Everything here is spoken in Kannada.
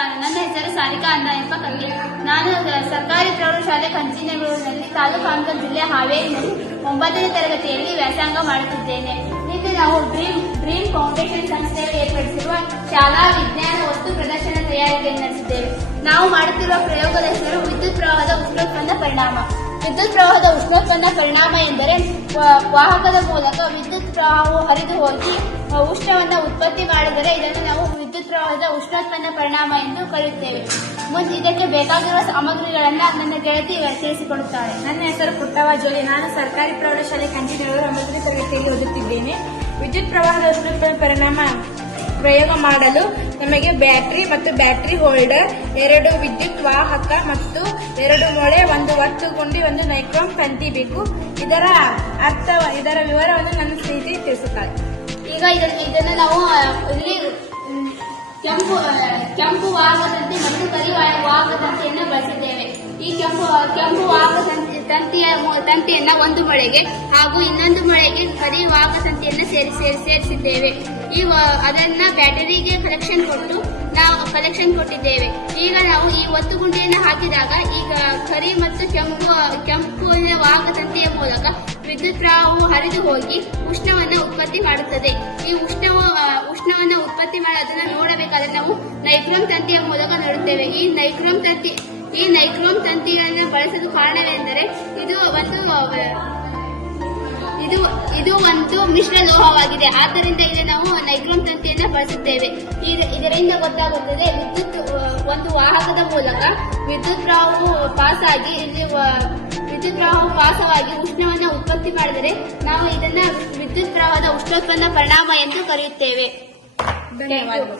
ನಮಸ್ಕಾರ. ನನ್ನ ಹೆಸರು ಸಾರಿಕಾ ಅಂದಾಯಪ್ಪ ಕಂಗಿ. ನಾನು ಸರ್ಕಾರಿ ಪ್ರೌಢಶಾಲೆ ಕಂಚಿನಗೂರಿನಲ್ಲಿ ತಾಲೂಕು ಅಂಕಲ್ ಜಿಲ್ಲೆ ಹಾವೇರಿನಲ್ಲಿ 9ನೇ ತರಗತಿಯಲ್ಲಿ ವ್ಯಾಸಂಗ ಮಾಡುತ್ತಿದ್ದೇನೆ. ಇಂದು ನಾವು ಡ್ರೀಮ್ ಫೌಂಡೇಶನ್ ಸಂಸ್ಥೆಯು ಏರ್ಪಡಿಸಿರುವ ಶಾಲಾ ವಿಜ್ಞಾನ ವಸ್ತು ಪ್ರದರ್ಶನ ತಯಾರಿಕೆಯನ್ನು ನಡೆಸಿದ್ದೇವೆ. ನಾವು ಮಾಡುತ್ತಿರುವ ಪ್ರಯೋಗದ ಹೆಸರು ವಿದ್ಯುತ್ ಪ್ರವಾಹದ ಉಷ್ಣೋತ್ಪನ್ನ ಪರಿಣಾಮ. ವಿದ್ಯುತ್ ಪ್ರವಾಹದ ಉಷ್ಣೋತ್ಪನ್ನ ಪರಿಣಾಮ ಎಂದರೆ ವಾಹಕದ ಮೂಲಕ ವಿದ್ಯುತ್ ಪ್ರವಾಹವು ಹರಿದು ಹೋಗಿ ಉಷ್ಣವನ್ನು ಉತ್ಪತ್ತಿ ಮಾಡಿದರೆ ಇದನ್ನು ನಾವು ವಿದ್ಯುತ್ ಪ್ರವಾಹದ ಉಷ್ಣೋತ್ಪನ್ನ ಪರಿಣಾಮ ಎಂದು ಕರೆಯುತ್ತೇವೆ. ಇದಕ್ಕೆ ಬೇಕಾಗಿರುವ ಸಾಮಗ್ರಿಗಳನ್ನು ನನ್ನ ಗೆಳತಿ ತಿಳಿಸಿಕೊಡುತ್ತಾರೆ. ನನ್ನ ಹೆಸರು ಪುಟ್ಟವ್ವ ಜೋಲಿ. ನಾನು ಸರ್ಕಾರಿ ಪ್ರೌಢಶಾಲೆ ಕಂಚಿನಗೂರು 9ನೇ ತರಗತಿಯಲ್ಲಿ ಓದುತ್ತಿದ್ದೇನೆ. ವಿದ್ಯುತ್ ಪ್ರವಾಹದ ಉಷ್ಣೋತ್ಪನ್ನ ಪರಿಣಾಮ ಪ್ರಯೋಗ ಮಾಡಲು ನಮಗೆ ಬ್ಯಾಟರಿ ಮತ್ತು ಬ್ಯಾಟರಿ ಹೋಲ್ಡರ್, 2 ವಿದ್ಯುತ್ ವಾಹಕ ಮತ್ತು 2 ಮೊಳೆ, 1 ಒತ್ತು ಗುಂಡಿ, 1 ನೈಕ್ರೋಮ್ ತಂತಿ ಬೇಕು. ಇದರ ವಿವರವನ್ನು ನನ್ನ ಸ್ನೇಹಿತೆ ತಿಳಿಸುತ್ತಾರೆ. ಈಗ ಇದನ್ನು ನಾವು ಇಲ್ಲಿ ಕೆಂಪು ವಾಹಕ ತಂತಿ ಮತ್ತು ಕರಿ ವಾಹಕ ತಂತಿಯನ್ನು ಬಳಸಿದ್ದೇವೆ. ಈ ಕೆಂಪು ವಾಹಕ ತಂತಿಯನ್ನ 1 ಮೊಳೆಗೆ ಹಾಗೂ ಇನ್ನೊಂದು ಮೊಳೆಗೆ ಕರಿ ವಾಹಕ ತಂತಿಯನ್ನು ಸೇರಿಸಿದ್ದೇವೆ. ಅದನ್ನ ಬ್ಯಾಟರಿಗೆ ಕಲೆಕ್ಷನ್ ಕೊಟ್ಟಿದ್ದೇವೆ. ಈಗ ನಾವು ಈ ಒತ್ತು ಗುಂಡಿಯನ್ನು ಹಾಕಿದಾಗ ಈಗ ಕರಿ ಮತ್ತು ಕೆಂಪು ವಾಹಕ ತಂತಿಯ ಮೂಲಕ ವಿದ್ಯುತ್ ಪ್ರವಾಹವು ಹರಿದು ಹೋಗಿ ಉಷ್ಣವನ್ನು ಉತ್ಪತ್ತಿ ಮಾಡುತ್ತದೆ. ಈ ಉಷ್ಣವನ್ನು ಉತ್ಪತ್ತಿ ಮಾಡೋದನ್ನ ನೋಡಬೇಕಾದ್ರೆ ನಾವು ನೈಕ್ರೋಮ್ ತಂತಿಯ ಮೂಲಕ ನೋಡುತ್ತೇವೆ. ಈ ನೈಕ್ರೋಮ್ ತಂತಿಯನ್ನು ಬಳಸಲು ಕಾರಣವೆಂದರೆ ಇದು ಒಂದು ಮಿಶ್ರ ಲೋಹವಾಗಿದೆ. ಆದ್ದರಿಂದ ಇಲ್ಲಿ ನಾವು ನೈಕ್ರೋಮ್ ತಂತಿಯನ್ನು ಬಳಸುತ್ತೇವೆ. ಇದರಿಂದ ಗೊತ್ತಾಗುತ್ತದೆ ಒಂದು ವಾಹಕದ ಮೂಲಕ ವಿದ್ಯುತ್ ಪ್ರವಾಹವು ಪಾಸವಾಗಿ ಉಷ್ಣವನ್ನು ಉತ್ಪತ್ತಿ ಮಾಡಿದರೆ ನಾವು ಇದನ್ನ ವಿದ್ಯುತ್ ಪ್ರವಾಹದ ಉಷ್ಣೋತ್ಪನ್ನ ಪರಿಣಾಮ ಎಂದು ಕರೆಯುತ್ತೇವೆ. ಧನ್ಯವಾದಗಳು.